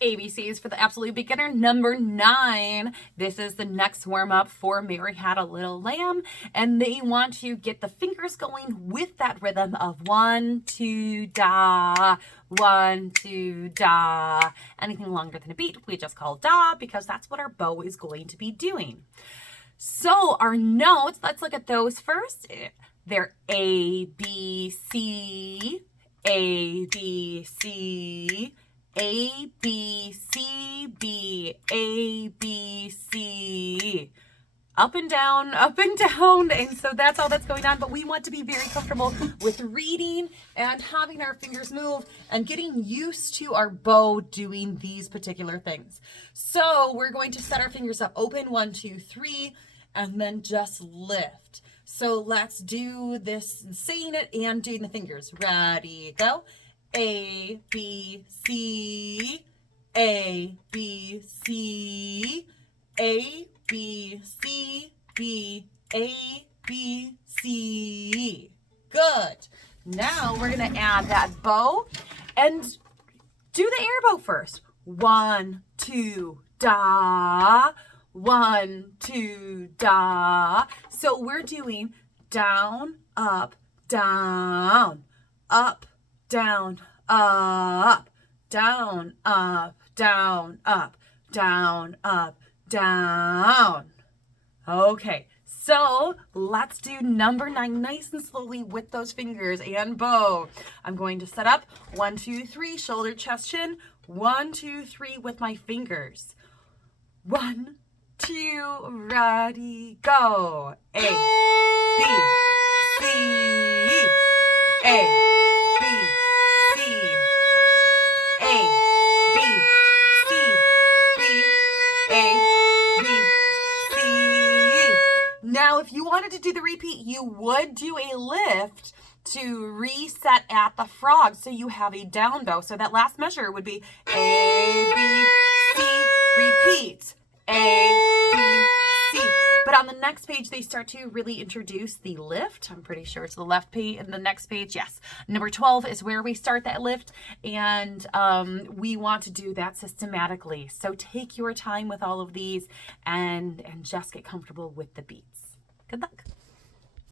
ABCs for the absolute beginner. Number 9. This is the next warm up for Mary Had a Little Lamb, and they want to get the fingers going with that rhythm of 1, 2, da, 1, 2, da. Anything longer than a beat, we just call da because that's what our bow is going to be doing. So our notes, let's look at those first. They're A, B, C, A, B, C, A, B, C, B, A, B, C. Up and down, and so that's all that's going on, but we want to be very comfortable with reading and having our fingers move and getting used to our bow doing these particular things. So we're going to set our fingers up open, 1, 2, 3, and then just lift. So let's do this, saying it and doing the fingers. Ready, go. A, B, C, A, B, C, A, B, C, B, A, B, C. Good. Now we're going to add that bow and do the air bow first. 1, 2, da. 1, 2, da. So we're doing down, up, down, up, down, up, down, up, down, up, down, up, down. Okay, so let's do number 9 nice and slowly with those fingers and bow. I'm going to set up 1, 2, 3, shoulder, chest, chin. 1, 2, 3 with my fingers. 1, 2, ready, go. A, B, C, A, B, C, A, B, C, B, A, B, C. Now, if you wanted to do the repeat, you would do a lift to reset at the frog, so you have a down bow. So that last measure would be A, B, C, repeat. A, B, C. But on the next page, they start to really introduce the lift. I'm pretty sure it's the left page and the next page. Yes. Number 12 is where we start that lift. And we want to do that systematically. So take your time with all of these and just get comfortable with the beats. Good luck.